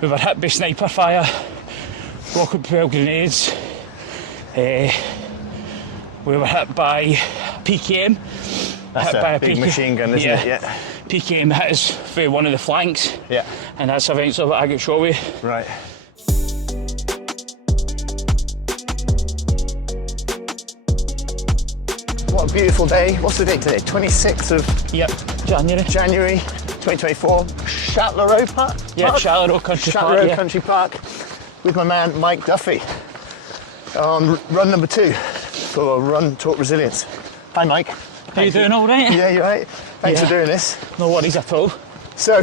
We were hit by sniper fire, rocket propelled grenades. We were hit by PKM. That's hit by a big machine gun, isn't it? Yeah. PKM hit us for one of the flanks. Yeah. And that's eventually what I got shot with. Right. What a beautiful day. What's the date today? 26th of January 2024. Chatelherault Park? Yeah, Chatelherault Country Park. Chatelherault Country Park with my man Mike Duffy on run number 2 for Run Talk Resilience. Hi Mike. How you doing, all right? Yeah, you're right. Thanks for doing this. No worries at all. So,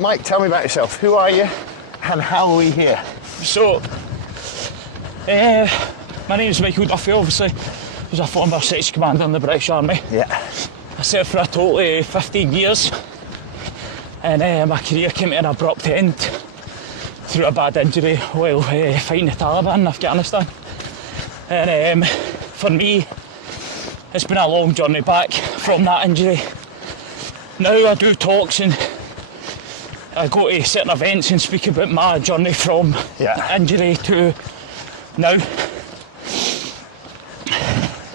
Mike, tell me about yourself. Who are you and how are we here? So, my name is Michael Duffy, obviously. I was a former section commander in the British Army. Yeah. I served for a total of 15 years. And my career came to an abrupt end through a bad injury while fighting the Taliban in Afghanistan. And for me, it's been a long journey back from that injury. Now I do talks and I go to certain events and speak about my journey from injury to now.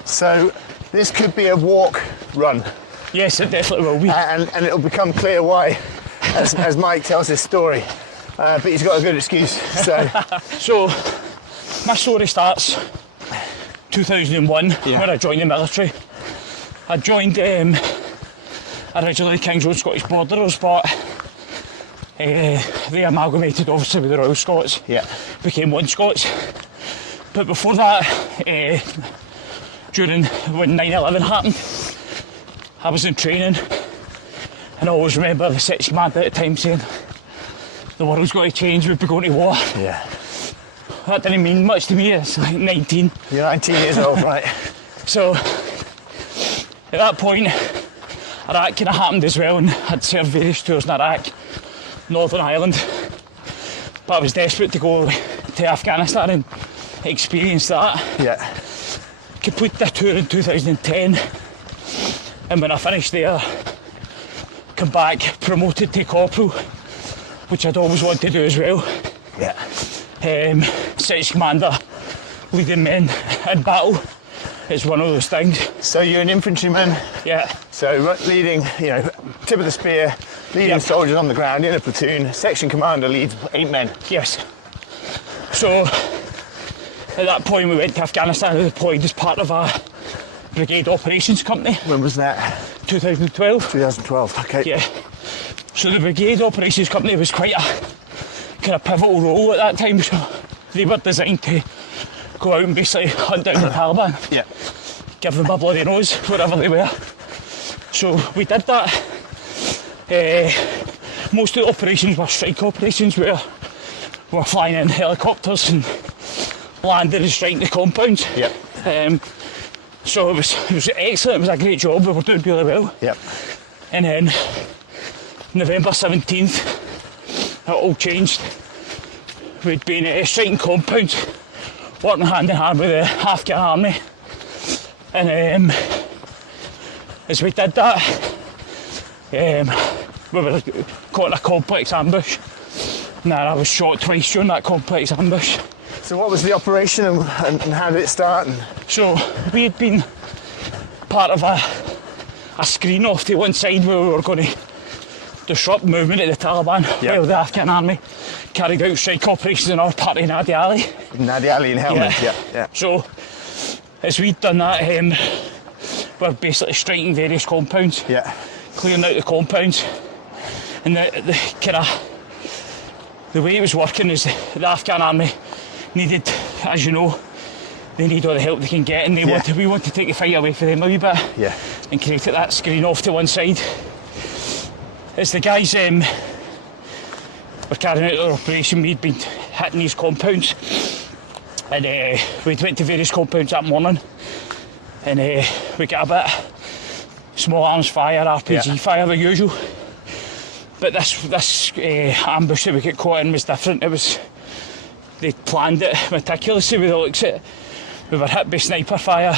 So this could be a walk run. Yes, it definitely will be. And it'll become clear why as Mike tells his story. But he's got a good excuse. So my story starts 2001 when I joined the military. I joined originally King's Road Scottish Borderers, but they amalgamated obviously with the Royal Scots. Yeah. Became One Scots. But before that, when 9/11 happened, I was in training, and I always remember the section commander at the time saying the world's got to change, we'd be going to war. Yeah. That didn't mean much to me. It's like 19. You're 19 years old, right? So at that point, Iraq kind of happened as well, and I'd served various tours in Iraq, Northern Ireland. But I was desperate to go to Afghanistan and experience that. Yeah. Completed the tour in 2010, and when I finished there, come back, promoted to corporal, which I'd always wanted to do as well. Yeah. Section commander, leading men in battle, is one of those things. So you're an infantryman. Yeah. So leading, tip of the spear, leading soldiers on the ground in a platoon. Section commander leads 8 men. Yes. So at that point we went to Afghanistan and deployed as part of a brigade operations company. When was that? 2012. 2012, okay. Yeah. So the brigade operations company was quite a kind of pivotal role at that time. So they were designed to go out and basically hunt down the Taliban. Yeah. Give them a bloody nose wherever they were. So we did that. Most of the operations were strike operations where we were flying in helicopters and landing and striking the compounds. Yeah. So it was excellent. It was a great job. We were doing really well. Yeah. And then November 17th, it all changed. We'd been striking compounds, working hand in hand with the Afghan army. And as we did that, we were caught in a complex ambush. And I was shot twice during that complex ambush. So what was the operation and how did it start? So we had been part of a screen off to one side where we were going to disrupt movement of the Taliban while the Afghan army carried out strike operations in our part of Nadi Ali. Nadi Ali in Helmand, yeah. So as we'd done that, we're basically striking various compounds, clearing out the compounds, and the way it was working is the Afghan army needed, as you know, they need all the help they can get, and we want to take the fight away from them a wee bit and create that screen off to one side. As the guys were carrying out their operation, we'd been hitting these compounds, and we went to various compounds that morning, and we got a bit small arms fire, RPG fire, the usual. But this ambush that we got caught in was different. They planned it meticulously with the looks at it. We were hit by sniper fire,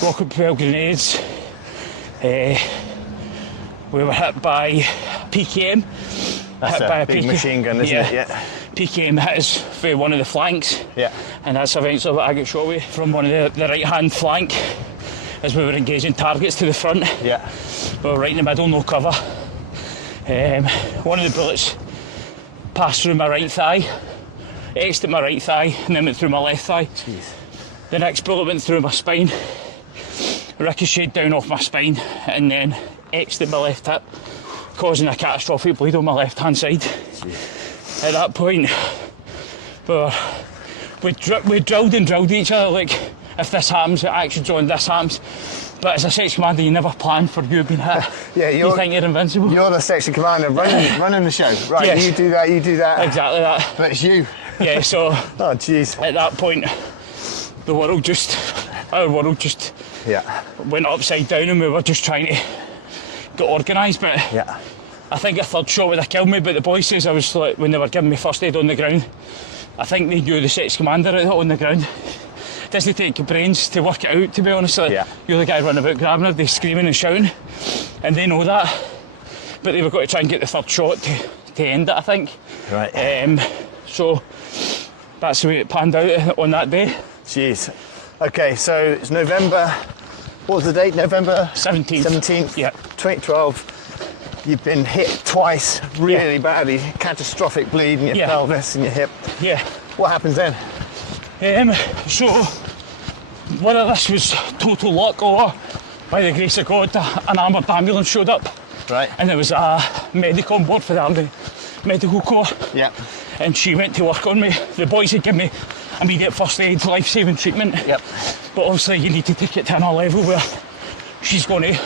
rocket propelled grenades. We were hit by PKM, That's hit by a big machine gun, isn't it? Yeah. PKM hit us for one of the flanks. Yeah. And that's eventually what I got shot with from one of the right-hand flank as we were engaging targets to the front. Yeah. We were right in the middle, no cover. One of the bullets passed through my right thigh, exed at my right thigh, and then went through my left thigh. Jeez. The next bullet went through my spine, ricocheted down off my spine, and then exed at my left hip, causing a catastrophic bleed on my left-hand side. Jeez. At that point, we drilled and drilled each other, like, if this happens, action John, this happens. But as a section commander, you never plan for you being hit. Yeah, you think you're invincible. You're the section commander running the show. Right, yes. You do that. Exactly that. But it's you. Yeah, so oh jeez. At that point, our world just went upside down, and we were just trying to get organised. But yeah. I think a third shot would have killed me, but the boys says I was like, when they were giving me first aid on the ground, I think they knew the section commander on the ground. It doesn't take your brains to work it out, to be honest. Like, you're the guy running about grabbing her, they're screaming and shouting, and they know that. But they were going to try and get the third shot to end it, I think. Right. So that's the way it panned out on that day. Jeez. Okay, so it's November, what was the date? November 17th. 17th, yeah. 2012. You've been hit twice, really badly, catastrophic bleed in your pelvis and your hip. Yeah. What happens then? So, whether this was total luck or, by the grace of God, an armoured ambulance showed up. Right. And there was a medic on board for the Army Medical Corps. Yeah. And she went to work on me. The boys had given me immediate first aid, life-saving treatment. Yep. But obviously you need to take it to another level where she's going to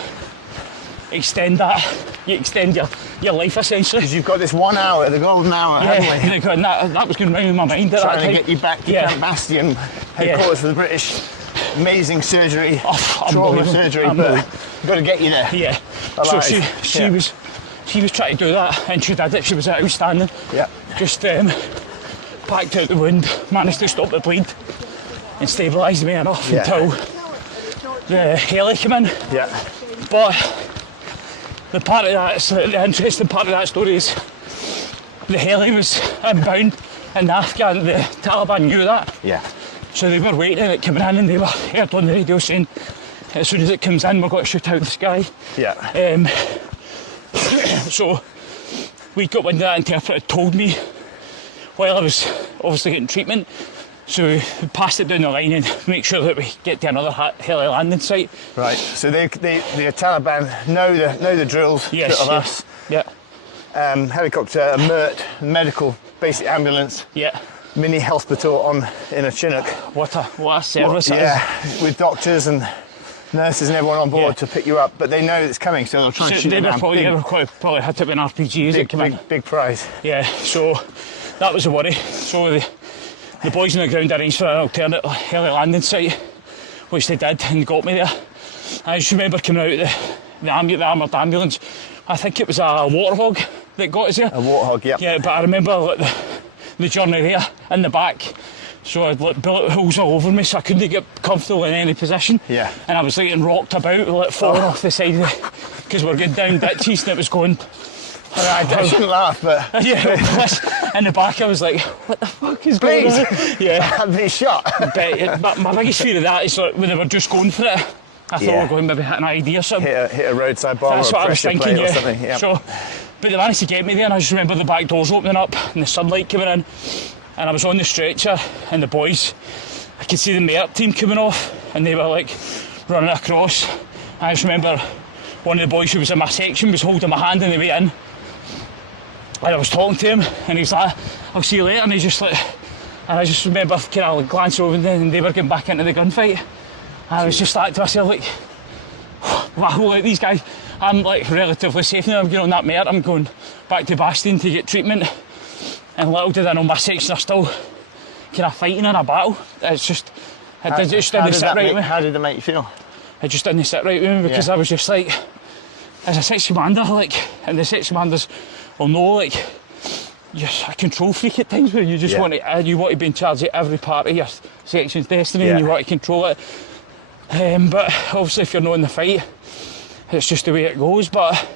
extend that. You extend your life, essentially. Because you've got this 1 hour, the golden hour, haven't we? That was going round in my mind at that time. Trying to get you back to Camp Bastion, headquarters for the British. Amazing surgery, trauma surgery, but we've got to get you there. Yeah. Alive. So she was trying to do that, and she did it. She was outstanding. Yeah. Just packed out the wound, managed to stop the bleed, and stabilised me enough until the heli came in. Yeah. But the interesting part of that story is the heli was inbound, and the Taliban knew that. Yeah. So they were waiting and it coming in, and they were heard on the radio saying, as soon as it comes in, we're going to shoot out the sky. Yeah. So we got wind of that. Interpreter told me while I was obviously getting treatment. So we passed it down the line and make sure that we get to another heli landing site. Right. So the Taliban know the drills of us. Yeah. Helicopter, a MERT, medical basic ambulance. Yeah. Mini hospital in a Chinook. What a service it is. With doctors and nurses and everyone on board to pick you up, but they know it's coming, so they'll try and shoot it down. Probably hit it with an RPG as it came in. Big prize. Yeah, so that was a worry. So the boys on the ground arranged for an alternate heli landing site, which they did, and got me there. I just remember coming out the armoured ambulance. I think it was a Warthog that got us there. A Warthog, yeah. Yeah, but I remember the journey there in the back. So I had bullet holes all over me, so I couldn't get comfortable in any position. Yeah. And I was getting rocked about, falling off the side because we were getting down ditches and it was going. I shouldn't laugh, but in the back I was like, what the fuck is going on? Yeah. I'd be shot. But my biggest fear of that is like when they were just going for it. I thought we were going to maybe hit an ID or something. Hit a roadside bomb or a pressure plate or something. Yeah. So, but they managed to get me there, and I just remember the back doors opening up and the sunlight coming in, and I was on the stretcher, and the boys, I could see the MERT team coming off, and they were like running across. I just remember one of the boys who was in my section was holding my hand on the way in, and I was talking to him, and he's like, I'll see you later, and he's just like, and I just remember kind of glancing over there, and they were getting back into the gunfight. And I was just like to myself, like, wow, like these guys, I'm like relatively safe now. I'm getting on that MERT, I'm going back to Bastion to get treatment, and little did I know my section are still kind of fighting in a battle. It's just, it just didn't sit right with me. How did it make you feel? It just didn't sit right with me because I was just like, as a section commander, like, and the section commanders will know, like, you're a control freak at times where you just want to be in charge of every part of your section's destiny and you want to control it. But obviously if you're not in the fight, it's just the way it goes. But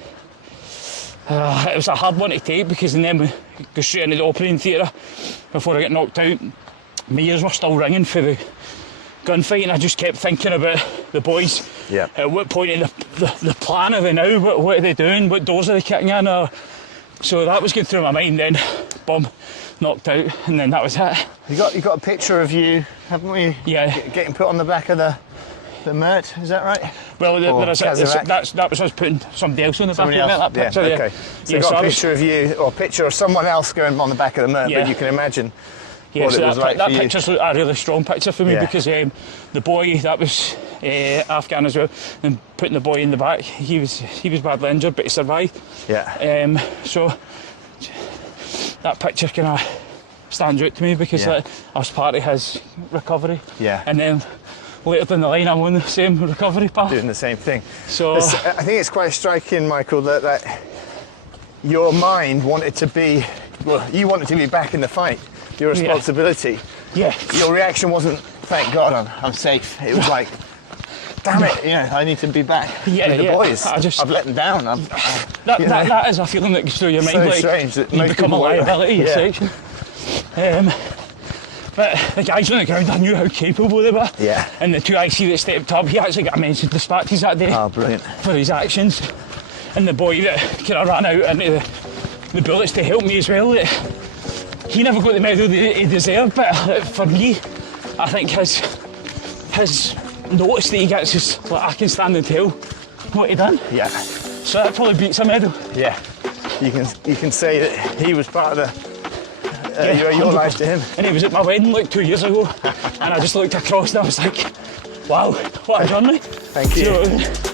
It was a hard one to take because then we go straight into the operating theatre before I get knocked out. My ears were still ringing for the gunfight, and I just kept thinking about the boys. Yeah. At what point in the plan are they now? What are they doing? What doors are they kicking in? So that was going through my mind then. Boom, knocked out, and then that was it. You got a picture of you, haven't we? Yeah. Getting put on the back of the Mert, is that right? Well, that was us putting somebody else on the back of that picture. Yeah, okay. So you got a picture of you, or a picture of someone else going on the back of the Mert, but you can imagine what it was like for you. That picture's a really strong picture for me because the boy, that was Afghan as well, and putting the boy in the back, he was badly injured, but he survived. Yeah. So that picture kind of stands out to me because I was part of his recovery. Yeah. And then later down the line, I'm on the same recovery path. Doing the same thing. So I think it's quite striking, Michael, that your mind wanted to be, well, you wanted to be back in the fight. Your responsibility. Yeah. Your reaction wasn't, thank God I'm safe. It was like, damn it, I need to be back with the boys. I've let them down. That is a feeling that goes through your mind. So like strange that you become a liability in section. But the guys on the ground, I knew how capable they were. Yeah. And the two IC that stepped up, he actually got a mention dispatches that day. Oh, brilliant. For his actions. And the boy that kind of ran out into the bullets to help me as well. He never got the medal that he deserved, but for me, I think his notice that he gets is like, I can stand and tell what he done. Yeah. So that probably beats a medal. Yeah. You can say that he was part of your life to him. And he was at my wedding like 2 years ago, and I just looked across and I was like, wow, what a journey. Thank you.